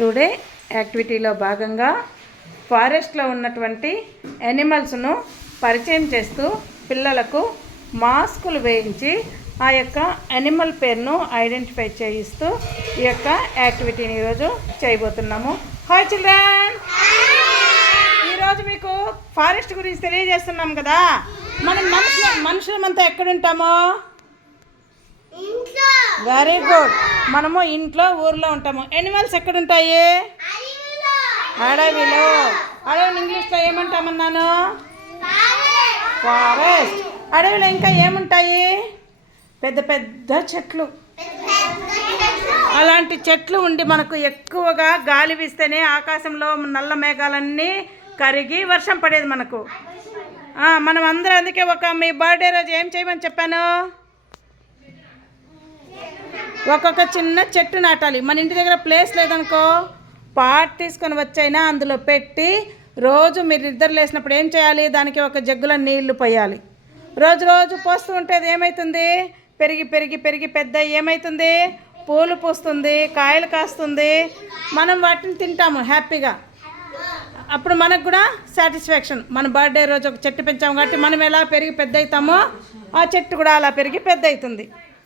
Today యాక్టివిటీలో భాగంగా ఫారెస్ట్లో ఉన్నటువంటి యానిమల్స్ను పరిచయం చేస్తూ పిల్లలకు మాస్కులు వేయించి ఆ యొక్క యానిమల్ పేరును ఐడెంటిఫై చేయిస్తూ ఈ యొక్క యాక్టివిటీని ఈరోజు చేయబోతున్నాము. హాయ్ చిల్డ్రన్, ఈరోజు మీకు ఫారెస్ట్ గురించి తెలియజేస్తున్నాం కదా. మనం మనుషులమంతా ఎక్కడుంటామో? Very good. మనము ఇంట్లో, ఊర్లో ఉంటాము. యానిమల్స్ ఎక్కడుంటాయి? అడవిలో. అడవిని ఇంగ్లీష్లో ఏమంటామన్నాను? ఫారెస్ట్. అడవిలో ఇంకా ఏముంటాయి? పెద్ద పెద్ద చెట్లు. అలాంటి చెట్లు ఉండి మనకు ఎక్కువగా గాలి వీస్తేనే ఆకాశంలో నల్ల మేఘాలన్నీ కరిగి వర్షం పడేది మనకు. మనం అందరూ అందుకే మీ బర్త్డే రోజు ఏం చేయమని చెప్పాను? ఒక్కొక్క చిన్న చెట్టు నాటాలి. మన ఇంటి దగ్గర ప్లేస్ లేదనుకో, పాట్ తీసుకొని వచ్చైనా అందులో పెట్టి రోజు మీరు నిద్ర లేసినప్పుడు ఏం చేయాలి? దానికి ఒక జగ్గుల నీళ్లు పోయాలి. రోజు రోజు పోస్తూ ఉంటే అది ఏమవుతుంది? పెరిగి పెరిగి పెరిగి పెద్ద ఏమవుతుంది? పూలు పూస్తుంది, కాయలు కాస్తుంది. మనం వాటిని తింటాము హ్యాపీగా. అప్పుడు మనకు కూడా సాటిస్ఫాక్షన్. మన బర్త్డే రోజు ఒక చెట్టు పెంచాము కాబట్టి మనం ఎలా పెరిగి పెద్ద అవుతామో ఆ చెట్టు కూడా అలా పెరిగి పెద్ద అవుతుంది.